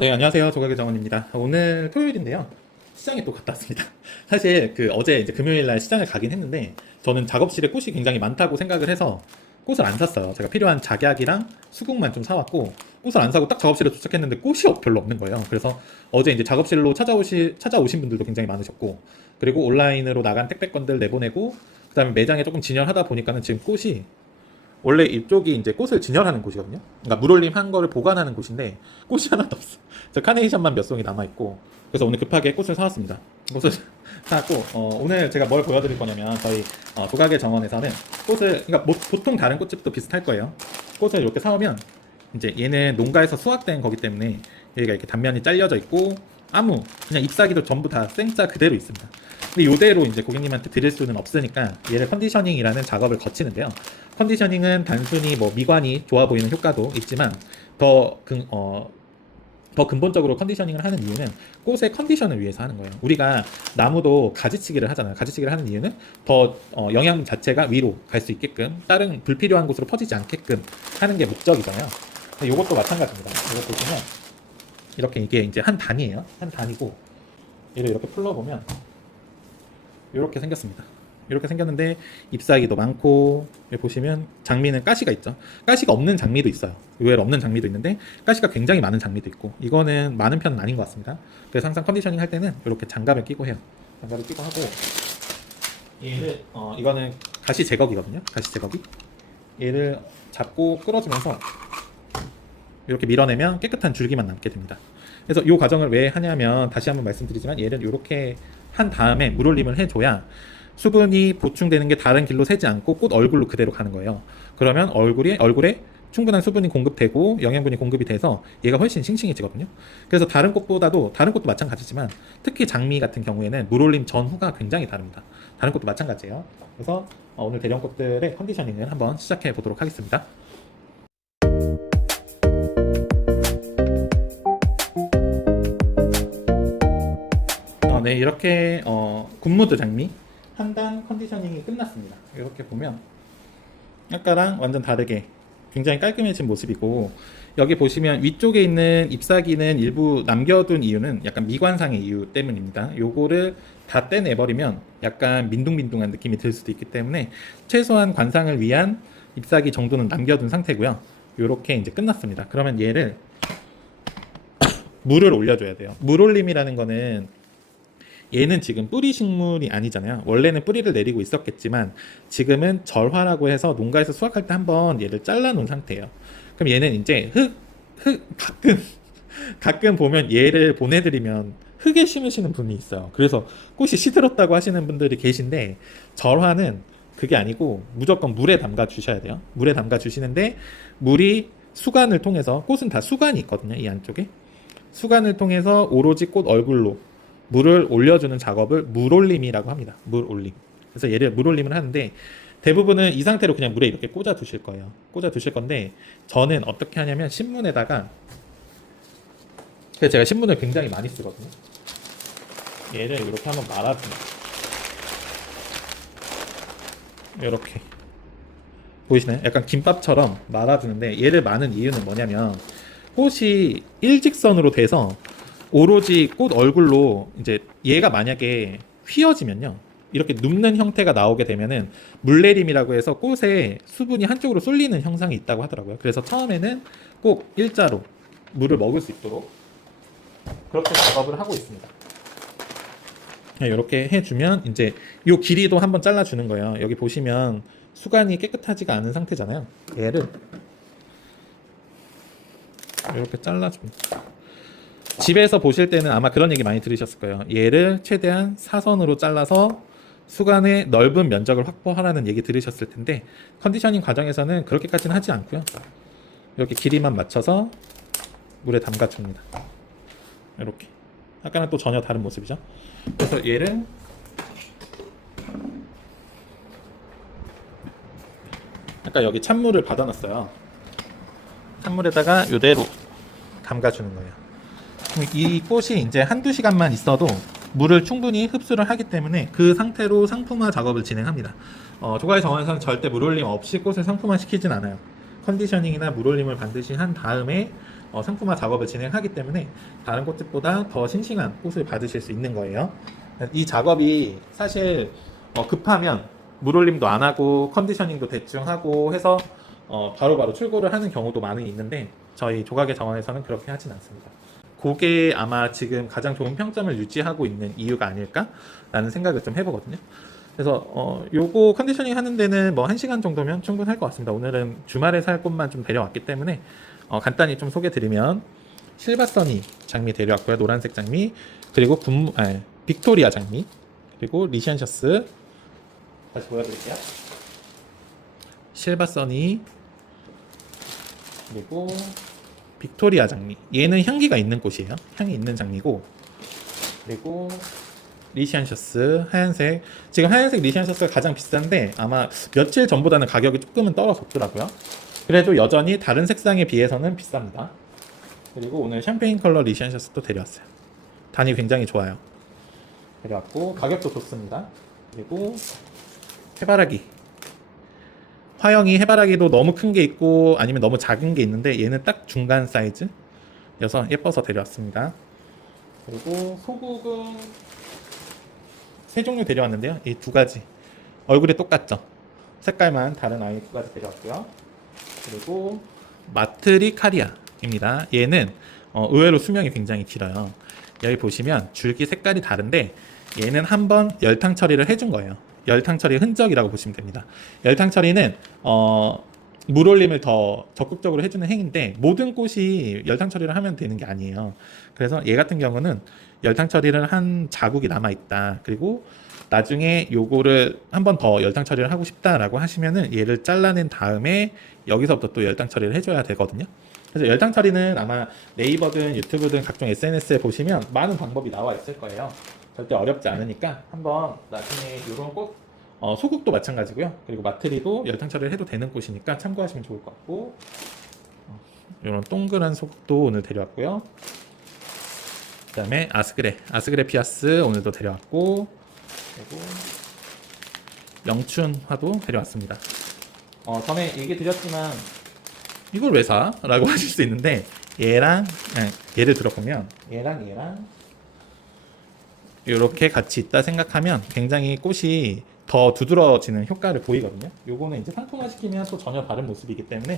네, 안녕하세요. 조각의 정원입니다. 오늘 토요일인데요. 시장에 또 갔다 왔습니다. 사실 어제 이제 금요일 날 시장에 가긴 했는데 저는 작업실에 꽃이 굉장히 많다고 생각을 해서 꽃을 안 샀어요. 제가 필요한 작약이랑 수국만 좀 사왔고 꽃을 안 사고 딱 작업실에 도착했는데 꽃이 별로 없는 거예요. 그래서 어제 이제 작업실로 찾아오신 분들도 굉장히 많으셨고, 그리고 온라인으로 나간 택배건들 내보내고 그다음에 매장에 조금 진열하다 보니까는 지금 꽃이, 원래 이쪽이 이제 꽃을 진열하는 곳이거든요. 그러니까 물올림 한 거를 보관하는 곳인데 꽃이 하나도 없어. 저 카네이션만 몇 송이 남아 있고, 그래서 오늘 급하게 꽃을 사왔습니다. 꽃을 사왔고, 오늘 제가 뭘 보여드릴 거냐면 저희 조각의 정원에서는 꽃을, 그러니까 보통 다른 꽃집도 비슷할 거예요. 꽃을 이렇게 사오면 이제 얘는 농가에서 수확된 거기 때문에 여기가 이렇게 단면이 잘려져 있고 그냥 잎사귀도 전부 다 생짜 그대로 있습니다. 근데 이대로 이제 고객님한테 드릴 수는 없으니까 얘를 컨디셔닝이라는 작업을 거치는데요. 컨디셔닝은 단순히 뭐 미관이 좋아 보이는 효과도 있지만 더 근본적으로 컨디셔닝을 하는 이유는 꽃의 컨디션을 위해서 하는 거예요. 우리가 나무도 가지치기를 하잖아요. 가지치기를 하는 이유는 더 영양분 자체가 위로 갈 수 있게끔, 다른 불필요한 곳으로 퍼지지 않게끔 하는 게 목적이잖아요. 이것도 마찬가지입니다. 이거 보시면 이렇게 이게 이제 한 단이에요. 한 단이고, 얘를 이렇게 풀러보면 이렇게 생겼습니다. 이렇게 생겼는데 잎사귀도 많고, 여기 보시면 장미는 가시가 있죠. 가시가 없는 장미도 있어요. 의외로 없는 장미도 있는데 가시가 굉장히 많은 장미도 있고, 이거는 많은 편은 아닌 것 같습니다. 그래서 항상 컨디셔닝 할 때는 이렇게 장갑을 끼고 해요. 장갑을 끼고 하고, 얘를 이거는 가시 제거기거든요. 가시 제거기. 얘를 잡고 끌어주면서 이렇게 밀어내면 깨끗한 줄기만 남게 됩니다. 그래서 이 과정을 왜 하냐면, 다시 한번 말씀드리지만 얘를 이렇게 한 다음에 물올림을 해줘야 수분이 보충되는 게 다른 길로 새지 않고 꽃 얼굴로 그대로 가는 거예요. 그러면 얼굴에 충분한 수분이 공급되고 영양분이 공급이 돼서 얘가 훨씬 싱싱해지거든요. 그래서 다른 꽃도 마찬가지지만 특히 장미 같은 경우에는 물올림 전후가 굉장히 다릅니다. 다른 꽃도 마찬가지예요. 그래서 오늘 대령 꽃들의 컨디셔닝을 한번 시작해 보도록 하겠습니다. 네, 이렇게 군무드 장미 한 단 컨디셔닝이 끝났습니다. 이렇게 보면 아까랑 완전 다르게 굉장히 깔끔해진 모습이고, 여기 보시면 위쪽에 있는 잎사귀는 일부 남겨둔 이유는 약간 미관상의 이유 때문입니다. 요거를 다 떼내버리면 약간 민둥민둥한 느낌이 들 수도 있기 때문에 최소한 관상을 위한 잎사귀 정도는 남겨둔 상태고요. 요렇게 이제 끝났습니다. 그러면 얘를 물을 올려줘야 돼요. 물올림이라는 거는, 얘는 지금 뿌리 식물이 아니잖아요. 원래는 뿌리를 내리고 있었겠지만 지금은 절화라고 해서 농가에서 수확할 때 한번 얘를 잘라 놓은 상태예요. 그럼 얘는 이제 가끔 보면 얘를 보내드리면 흙에 심으시는 분이 있어요. 그래서 꽃이 시들었다고 하시는 분들이 계신데, 절화는 그게 아니고 무조건 물에 담가 주셔야 돼요. 물에 담가 주시는데, 물이 수관을 통해서, 꽃은 다 수관이 있거든요. 이 안쪽에 수관을 통해서 오로지 꽃 얼굴로 물을 올려주는 작업을 물올림이라고 합니다. 물올림. 그래서 얘를 물올림을 하는데, 대부분은 이 상태로 그냥 물에 이렇게 꽂아 두실 거예요. 꽂아 두실 건데, 저는 어떻게 하냐면 신문에다가, 그래서 제가 신문을 굉장히 많이 쓰거든요. 얘를 이렇게 한번 말아줍니다. 이렇게 보이시나요? 약간 김밥처럼 말아주는데, 얘를 마는 이유는 뭐냐면, 꽃이 일직선으로 돼서 오로지 꽃 얼굴로, 이제 얘가 만약에 휘어지면요, 이렇게 눕는 형태가 나오게 되면은 물내림이라고 해서 꽃에 수분이 한쪽으로 쏠리는 현상이 있다고 하더라고요. 그래서 처음에는 꼭 일자로 물을 먹을 수 있도록 그렇게 작업을 하고 있습니다. 이렇게 해주면 이제 이 길이도 한번 잘라주는 거예요. 여기 보시면 수관이 깨끗하지가 않은 상태잖아요. 얘를 이렇게 잘라줍니다. 집에서 보실 때는 아마 그런 얘기 많이 들으셨을 거예요. 얘를 최대한 사선으로 잘라서 수관의 넓은 면적을 확보하라는 얘기 들으셨을 텐데, 컨디셔닝 과정에서는 그렇게까지는 하지 않고요. 이렇게 길이만 맞춰서 물에 담가 줍니다. 이렇게. 아까는 또 전혀 다른 모습이죠. 그래서 얘를 아까 여기 찬물을 받아놨어요. 찬물에다가 이대로 담가주는 거예요. 이 꽃이 이제 한두 시간만 있어도 물을 충분히 흡수를 하기 때문에 그 상태로 상품화 작업을 진행합니다. 조각의 정원에서는 절대 물올림 없이 꽃을 상품화 시키진 않아요. 컨디셔닝이나 물올림을 반드시 한 다음에 상품화 작업을 진행하기 때문에 다른 꽃집보다 더 싱싱한 꽃을 받으실 수 있는 거예요. 이 작업이 사실 급하면 물올림도 안 하고 컨디셔닝도 대충 하고 해서 바로바로 출고를 하는 경우도 많이 있는데 저희 조각의 정원에서는 그렇게 하진 않습니다. 그게 아마 지금 가장 좋은 평점을 유지하고 있는 이유가 아닐까라는 생각을 좀 해보거든요. 그래서 요거 컨디셔닝 하는 데는 뭐 1시간 정도면 충분할 것 같습니다. 오늘은 주말에 살 꽃만 좀 데려왔기 때문에 간단히 좀 소개 드리면 실바서니 장미 데려왔고요. 노란색 장미, 그리고 빅토리아 장미, 그리고 리시안셔스 다시 보여드릴게요. 실바서니, 그리고 빅토리아 장미. 얘는 향기가 있는 꽃이에요. 향이 있는 장미고, 그리고 리시안셔스 하얀색. 지금 하얀색 리시안셔스가 가장 비싼데 아마 며칠 전보다는 가격이 조금은 떨어졌더라고요. 그래도 여전히 다른 색상에 비해서는 비쌉니다. 그리고 오늘 샴페인 컬러 리시안셔스도 데려왔어요. 단이 굉장히 좋아요. 데려왔고 가격도 좋습니다. 그리고 해바라기. 화형이 해바라기도 너무 큰 게 있고 아니면 너무 작은 게 있는데 얘는 딱 중간 사이즈여서 예뻐서 데려왔습니다. 그리고 소국은 세 종류 데려왔는데요. 이 두 가지 얼굴이 똑같죠. 색깔만 다른 아이 두 가지 데려왔고요. 그리고 마트리카리아입니다. 얘는 의외로 수명이 굉장히 길어요. 여기 보시면 줄기 색깔이 다른데 얘는 한번 열탕 처리를 해준 거예요. 열탕 처리 흔적이라고 보시면 됩니다. 열탕 처리는 물올림을 더 적극적으로 해주는 행위인데 모든 꽃이 열탕 처리를 하면 되는 게 아니에요. 그래서 얘 같은 경우는 열탕 처리를 한 자국이 남아 있다. 그리고 나중에 요거를 한 번 더 열탕 처리를 하고 싶다라고 하시면은 얘를 잘라낸 다음에 여기서부터 또 열탕 처리를 해줘야 되거든요. 그래서 열탕 처리는 아마 네이버든 유튜브든 각종 SNS에 보시면 많은 방법이 나와 있을 거예요. 절대 어렵지 않으니까 한번 나중에 이런 꽃 소국도 마찬가지고요. 그리고 마트리도 열탕 처리를 해도 되는 꽃이니까 참고하시면 좋을 것 같고 이런 동그란 소국도 오늘 데려왔고요. 그 다음에 아스그레 피아스 오늘도 데려왔고 그리고 영춘화도 데려왔습니다. 전에 얘기 드렸지만 이걸 왜 사? 라고 하실 수 있는데 얘랑 얘를 들어보면 얘랑 이렇게 같이 있다 생각하면 굉장히 꽃이 더 두드러지는 효과를 보이거든요. 요거는 이제 상품화 시키면 또 전혀 다른 모습이기 때문에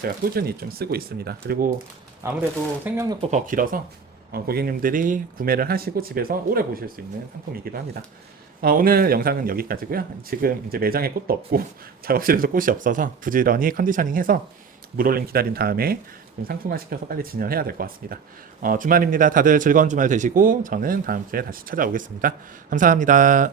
제가 꾸준히 좀 쓰고 있습니다. 그리고 아무래도 생명력도 더 길어서 고객님들이 구매를 하시고 집에서 오래 보실 수 있는 상품이기도 합니다. 오늘 영상은 여기까지고요. 지금 이제 매장에 꽃도 없고 작업실에도 꽃이 없어서 부지런히 컨디셔닝해서 물올림 기다린 다음에 좀 상품화 시켜서 빨리 진열해야 될 것 같습니다. 주말입니다. 다들 즐거운 주말 되시고 저는 다음 주에 다시 찾아오겠습니다. 감사합니다.